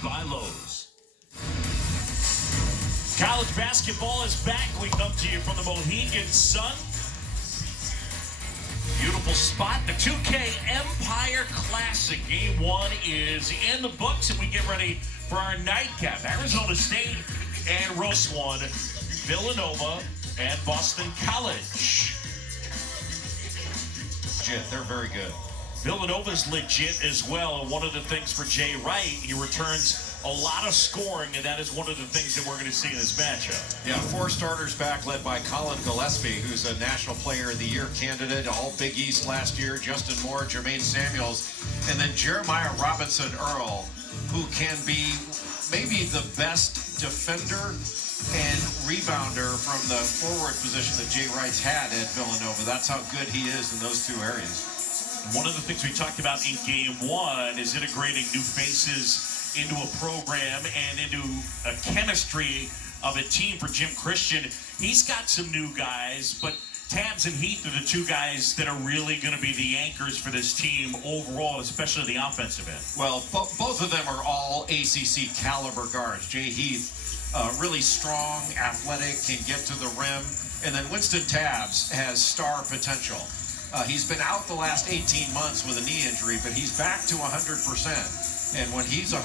presented by Lowe's. College basketball is back. We come to you from the Mohegan Sun. Beautiful spot. The 2K Empire Classic. Game 1 is in the books, and we get ready for our nightcap. Arizona State and Rose one, Villanova and Boston College. They're very good. Villanova's legit as well. And one of the things for Jay Wright, he returns a lot of scoring, and that is one of the things that we're going to see in this matchup. Yeah, 4 starters back, led by Colin Gillespie, who's a National Player of the Year candidate, all Big East last year, Justin Moore, Jermaine Samuels, and then Jeremiah Robinson Earl, who can be maybe the best defender and rebounder from the forward position that Jay Wright's had at Villanova. That's how good he is in those 2 areas. One of the things we talked about in Game 1 is integrating new faces into a program and into a chemistry of a team for Jim Christian. He's got some new guys, but Tabs and Heath are the 2 guys that are really going to be the anchors for this team overall, especially the offensive end. Well, both of them are all ACC caliber guards. Jay Heath, really strong, athletic, can get to the rim. And then Winston Tabs has star potential. He's been out the last 18 months with a knee injury, but he's back to 100%. And when he's 100%,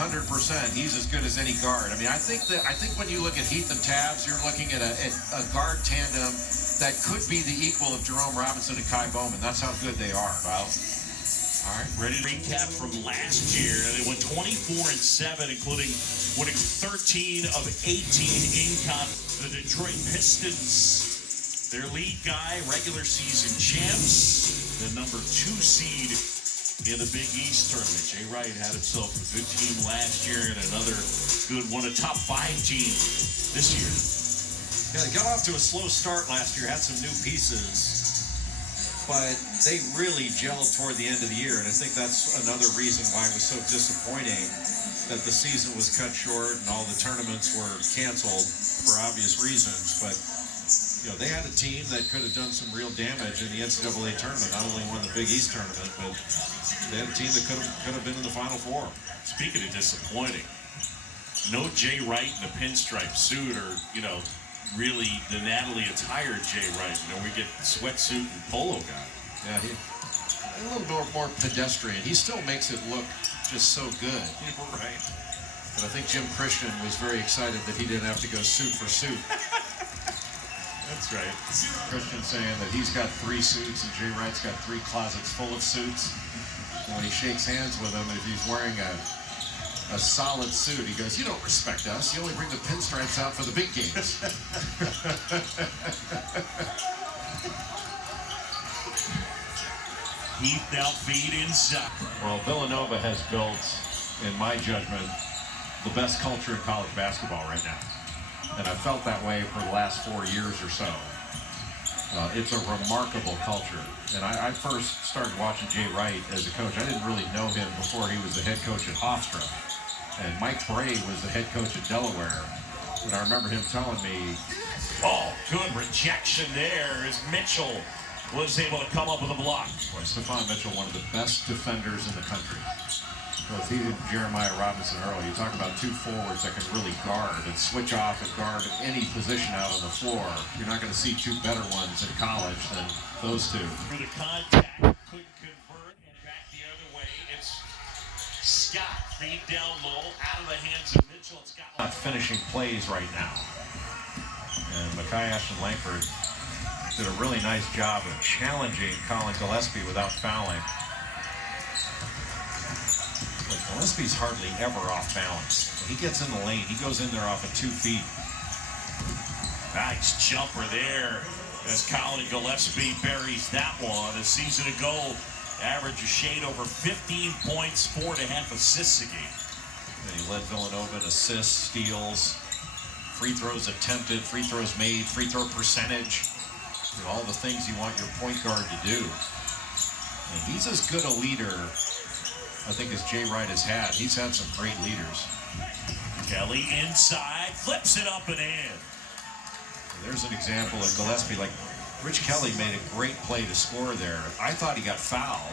he's as good as any guard. I mean, I think when you look at Heath and Tabs, you're looking at a guard tandem that could be the equal of Jerome Robinson and Kai Bowman. That's how good they are. Wow. All right, ready to recap from last year. They went 24-7, including winning 13 of 18 in conference. The Detroit Pistons, their lead guy, regular season champs, the number 2 seed in the Big East tournament. Jay Wright had himself a good team last year and another good one, a top 5 team this year. Yeah, they got off to a slow start last year, had some new pieces, but they really gelled toward the end of the year, and I think that's another reason why it was so disappointing that the season was cut short and all the tournaments were canceled for obvious reasons. But you know, they had a team that could have done some real damage in the NCAA tournament. Not only won the Big East tournament, but they had a team that could have been in the Final Four. Speaking of disappointing, no Jay Wright in a pinstripe suit, or really the Natalie attired Jay Wright. We get sweatsuit and polo guy. Yeah, a little more pedestrian. He still makes it look just so good. Right. But I think Jim Christian was very excited that he didn't have to go suit for suit. That's right. Christian saying that he's got 3 suits and Jay Wright's got 3 closets full of suits. And when he shakes hands with him, if he's wearing a solid suit, he goes, "You don't respect us. You only bring the pinstripes out for the big games." Heath now feed inside. Well, Villanova has built, in my judgment, the best culture in college basketball right now. And I've felt that way for the last 4 years or so. It's a remarkable culture. And I first started watching Jay Wright as a coach. I didn't really know him before he was the head coach at Hofstra. And Mike Bray was the head coach at Delaware. And I remember him telling me, oh, good rejection there as Mitchell was able to come up with a block. Boy, Stephon Mitchell, one of the best defenders in the country. Both he and Jeremiah Robinson Earl, you talk about 2 forwards that can really guard and switch off and guard any position out on the floor. You're not going to see 2 better ones in college than those 2. For the contact, couldn't convert, and back the other way. It's Scott, feed down low, out of the hands of Mitchell. It's got not finishing plays right now. And Mekhi Ashton Langford did a really nice job of challenging Colin Gillespie without fouling. But Gillespie's hardly ever off balance. When he gets in the lane, he goes in there off of 2 feet. Nice jumper there as Colin Gillespie buries that one. A season ago, average a shade over 15 points, 4.5 assists a game. And he led Villanova in assists, steals, free throws attempted, free throws made, free throw percentage. All the things you want your point guard to do. And he's as good a leader, I think, as Jay Wright has had. He's had some great leaders. Kelly inside, flips it up and in. There's an example of Gillespie. Like, Rich Kelly made a great play to score there. I thought he got fouled,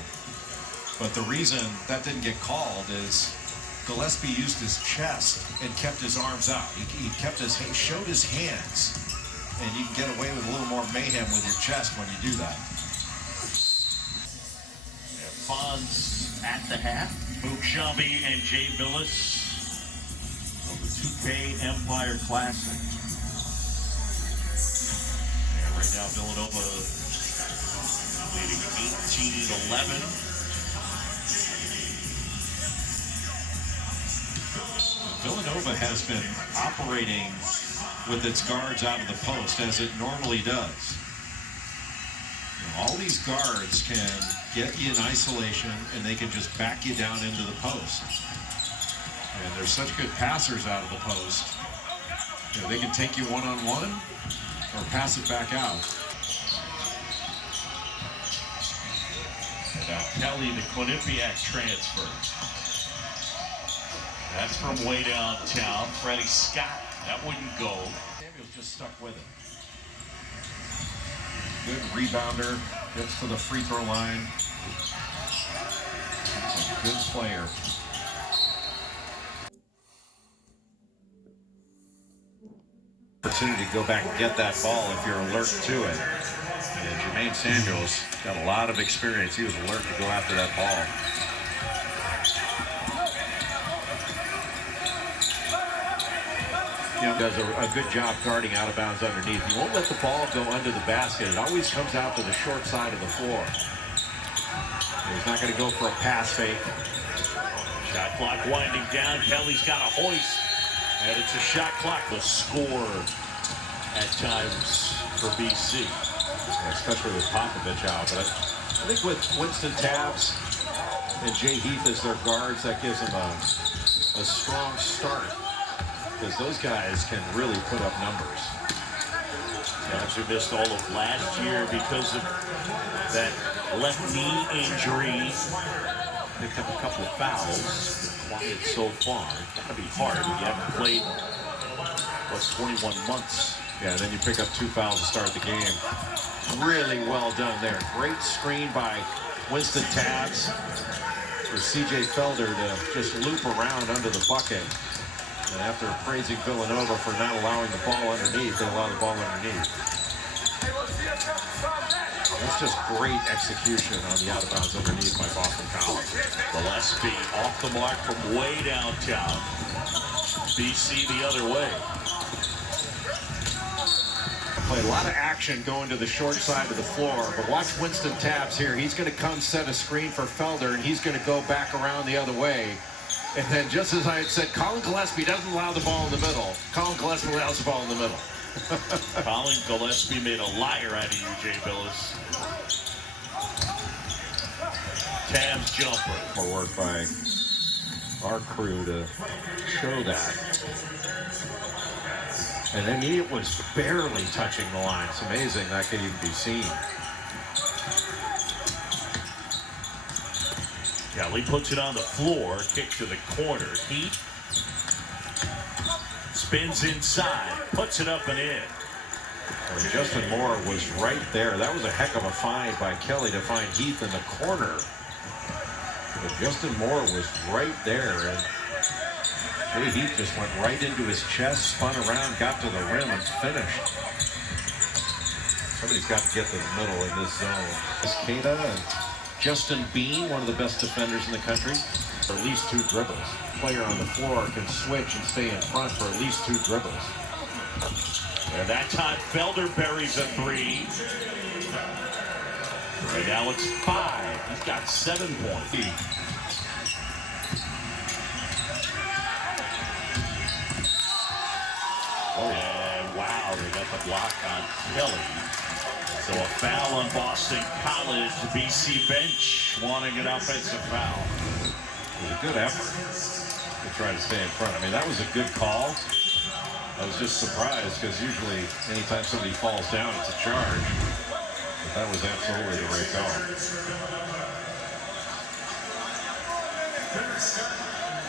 but the reason that didn't get called is Gillespie used his chest and kept his arms out. He showed his hands, and you can get away with a little more mayhem with your chest when you do that. Fonz at the half. Mugshabi and Jay Billis of the 2K Empire Classic. And right now Villanova leading 18-11. Villanova has been operating with its guards out of the post as it normally does. All these guards can get you in isolation and they can just back you down into the post. And they're such good passers out of the post. They can take you one-on-one or pass it back out. And now Kelly, the Quinnipiac transfer. That's from way downtown. Freddie Scott, that wouldn't go. Samuel's just stuck with it. Good rebounder, gets to the free throw line. He's a good player. Opportunity to go back and get that ball if you're alert to it. And Jermaine Samuels got a lot of experience. He was alert to go after that ball. Does a good job guarding out of bounds underneath. He won't let the ball go under the basket. It always comes out to the short side of the floor. He's not going to go for a pass fake. Shot clock winding down. Kelly's got a hoist. And it's a shot clock. The score at times for BC. Especially with Popovich out. But I think with Winston Tabbs and Jay Heath as their guards, that gives them a strong start. Because those guys can really put up numbers. Tabs who missed all of last year because of that left knee injury. Picked up a couple of fouls. Quiet so far. It's got to be hard when you haven't played, 21 months. Yeah, and then you pick up 2 fouls to start the game. Really well done there. Great screen by Winston Tabbs for C.J. Felder to just loop around under the bucket. And after praising Villanova for not allowing the ball underneath, they allow the ball underneath. That's just great execution on the out-of-bounds underneath by Boston College. Gillespie off the mark from way downtown. BC the other way. Play a lot of action going to the short side of the floor, but watch Winston Tabbs here. He's going to come set a screen for Felder, and he's going to go back around the other way. And then, just as I had said, Colin Gillespie doesn't allow the ball in the middle. Colin Gillespie allows the ball in the middle. Colin Gillespie made a liar out of you, Jay Billis. Tabbs jumper. More work by our crew to show that. And then it was barely touching the line. It's amazing that could even be seen. Kelly puts it on the floor, kick to the corner. Heat spins inside, puts it up and in. Well, Justin Moore was right there. That was a heck of a find by Kelly to find Heath in the corner. But Justin Moore was right there, and Jay Heath just went right into his chest, spun around, got to the rim, and finished. Somebody's got to get to the middle in this zone. Cascada and Justin Bean, one of the best defenders in the country, for at least 2 dribbles. Player on the floor can switch and stay in front for at least 2 dribbles. And that time Felder buries a 3. And now it's 5. He's got 7 points. And wow, they got the block on Kelly. So a foul on Boston College. The BC bench wanting an offensive foul. It was a good effort to try to stay in front. I mean, that was a good call. I was just surprised because usually anytime somebody falls down, it's a charge. But that was absolutely the right call.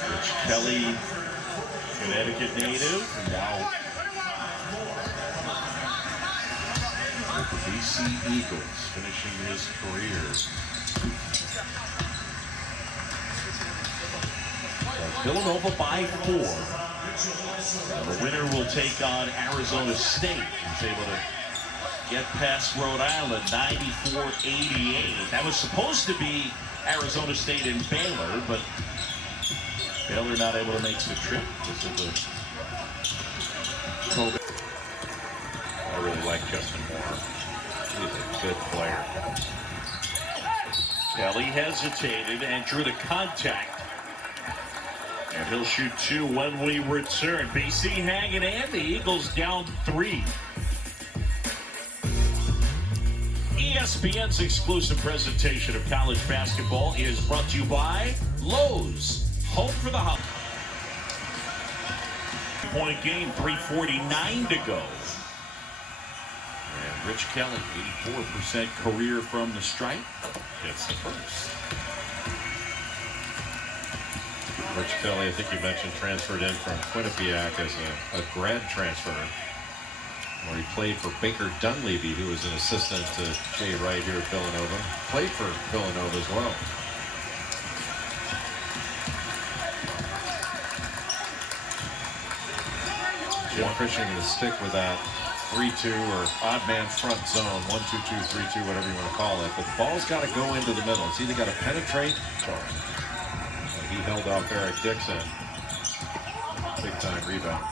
Rich Kelly, Connecticut native, and now with the BC Eagles, finishing his career. Villanova by 4. The winner will take on Arizona State. He's able to get past Rhode Island 94-88. That was supposed to be Arizona State and Baylor, but Baylor not able to make the trip because of the COVID. I really like Justin Moore. He's a good player. Kelly hesitated and drew the contact. And he'll shoot 2 when we return. BC hanging in, the Eagles down 3. ESPN's exclusive presentation of college basketball is brought to you by Lowe's, home for the holiday. Point game, 3:49 to go. And Rich Kelly, 84% career from the stripe. Gets the first. Rich Kelly, I think you mentioned, transferred in from Quinnipiac as a grad transfer, where he played for Baker Dunleavy, who was an assistant to Jay Wright here at Villanova. Played for Villanova as well. Jim Christian going to stick with that 3-2 or odd man front zone, 1-2-2, 3-2, whatever you want to call it. But the ball's got to go into the middle. It's either got to penetrate. He held off Eric Dixon. Big time rebound.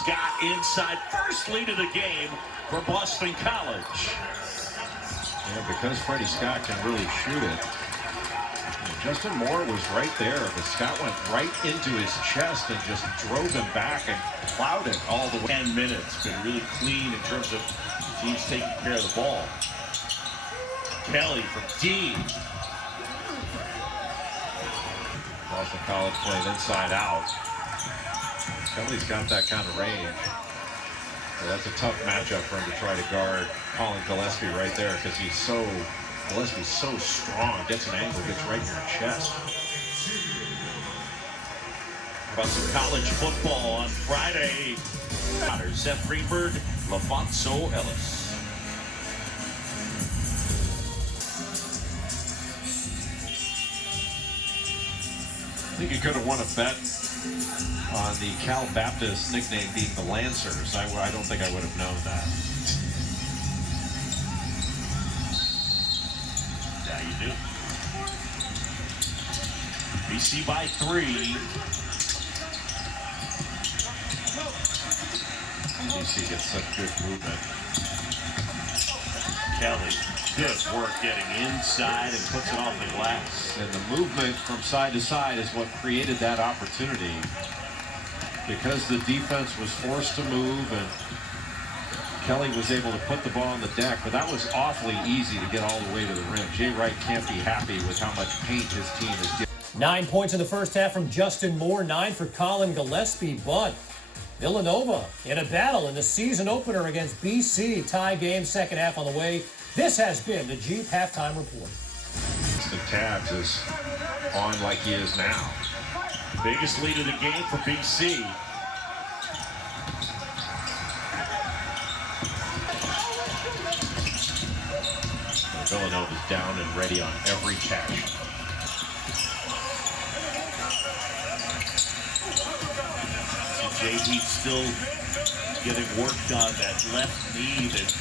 Scott inside, first lead of the game for Boston College. Yeah, because Freddie Scott can really shoot it. Justin Moore was right there, but Scott went right into his chest and just drove him back and plowed it all the way. 10 minutes, been really clean in terms of teams taking care of the ball. Kelly from D. Boston College playing inside out. Kelly's got that kind of range. So that's a tough matchup for him to try to guard Colin Gillespie right there, because Gillespie's so strong, gets an angle, gets right in your chest. About some college football on Friday. Seth Greenberg, LaFonso Ellis. I think you could have won a bet on the Cal Baptist nickname being the Lancers. I don't think I would have known that. Yeah, you do. BC by 3. BC gets such good movement. Kelly, good work getting inside and puts it off the glass. And the movement from side to side is what created that opportunity, because the defense was forced to move and Kelly was able to put the ball on the deck, but that was awfully easy to get all the way to the rim. Jay Wright can't be happy with how much paint his team is getting. 9 points in the first half from Justin Moore, 9 for Colin Gillespie, but Villanova in a battle in the season opener against BC. Tie game, second half on the way. This has been the Jeep Halftime Report. The Tabs is on like he is now. Biggest lead of the game for BC. Villanova's down and ready on every catch. Jay Heath still getting worked on that left knee that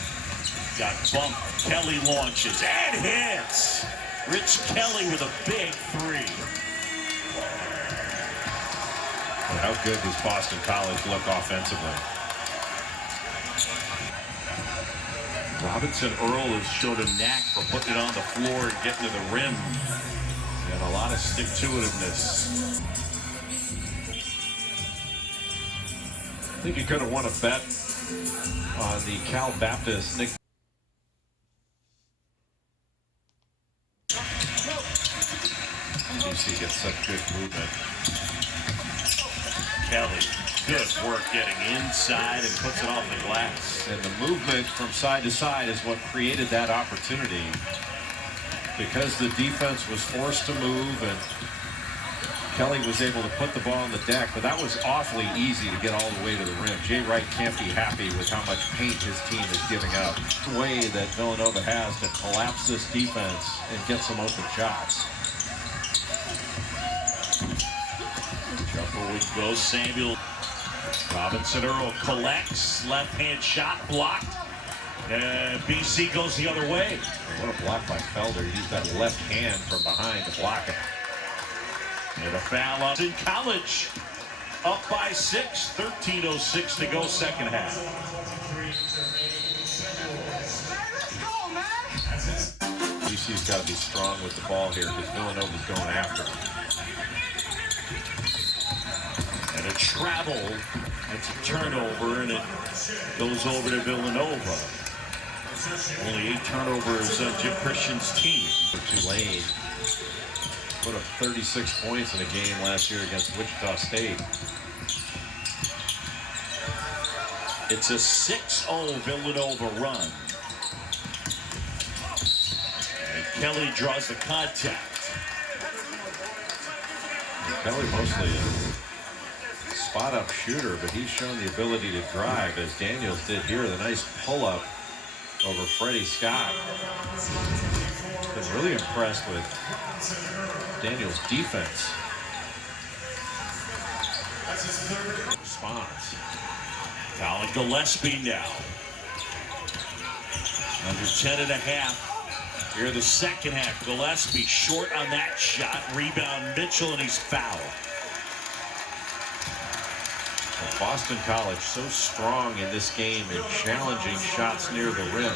got bumped. Kelly launches and hits. Rich Kelly with a big 3. And how good does Boston College look offensively? Robinson Earl has showed a knack for putting it on the floor and getting to the rim. And a lot of stick-to-itiveness. I think you could have won a bet on the Cal Baptist nickname. BC gets such good movement. Kelly, good work getting inside and puts it off the glass. And the movement from side to side is what created that opportunity, because the defense was forced to move and Kelly was able to put the ball on the deck, but that was awfully easy to get all the way to the rim. Jay Wright can't be happy with how much paint his team is giving up. The way that Villanova has to collapse this defense and get some open shots. it goes Samuel. Robinson Earl collects. Left-hand shot blocked. BC goes the other way. What a block by Felder. He used that left hand from behind to block it. And a foul up in College. Up by 6. 13:06 to go second half. BC's got to be strong with the ball here because Villanova's going after him. And a travel. That's a turnover, and it goes over to Villanova. Only 8 turnovers on Jim Christian's team. Tulane put up 36 points in a game last year against Wichita State. It's a 6-0 Villanova run. And Kelly draws the contact. Kelly mostly a spot-up shooter, but he's shown the ability to drive, as Daniels did here. The nice pull-up over Freddie Scott. Been really impressed with Daniels' defense. Response. Colin Gillespie now. Under 10.5. Here in the second half. Gillespie short on that shot. Rebound Mitchell, and he's fouled. Boston College so strong in this game in challenging shots near the rim.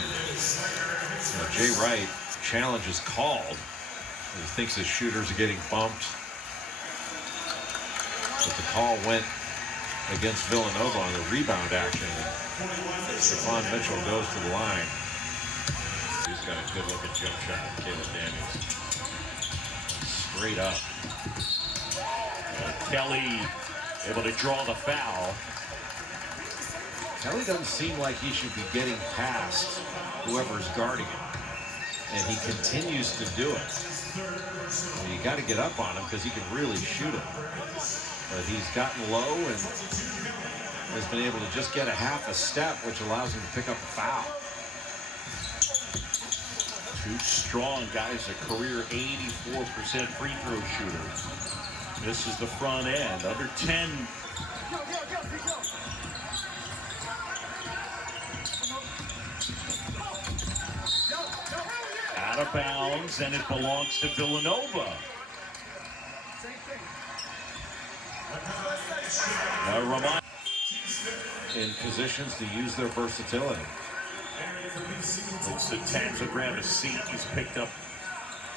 Jay Wright, challenge is called. He thinks his shooters are getting bumped. But the call went against Villanova on the rebound action. Stephon Mitchell goes to the line. He's got a good looking jump shot, Caleb Daniels. Straight up. Kelly able to draw the foul. Kelly doesn't seem like he should be getting past whoever's guarding him. And he continues to do it. And you got to get up on him because he can really shoot it. But he's gotten low and has been able to just get a half a step, which allows him to pick up a foul. Two strong guys, a career 84% free throw shooter. This is the front end, under 10. Out of bounds, and it belongs to Villanova. In positions to use their versatility. It's the tap to grab a seat. He's picked up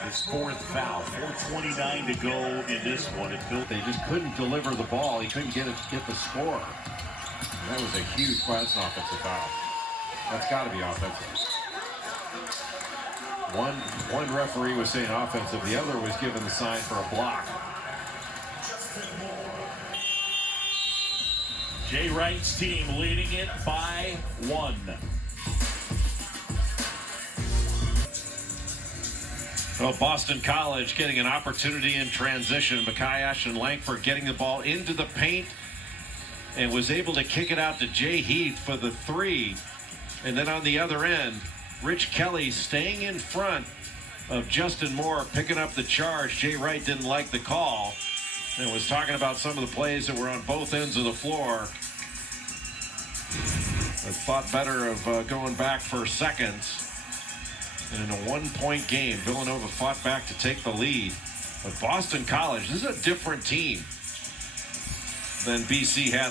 his 4th foul. 4:29 to go in this one. They just couldn't deliver the ball. He couldn't get the score. And that was a huge foul. That's an offensive foul. That's got to be offensive. One referee was saying offensive. The other was given the sign for a block. Jay Wright's team leading it by 1. Well, Boston College getting an opportunity in transition. Mekhi Ashton Langford getting the ball into the paint and was able to kick it out to Jay Heath for the 3. And then on the other end, Rich Kelly staying in front of Justin Moore, picking up the charge. Jay Wright didn't like the call and was talking about some of the plays that were on both ends of the floor. But thought better of going back for seconds. And in a 1-point game, Villanova fought back to take the lead. But Boston College, this is a different team than BC had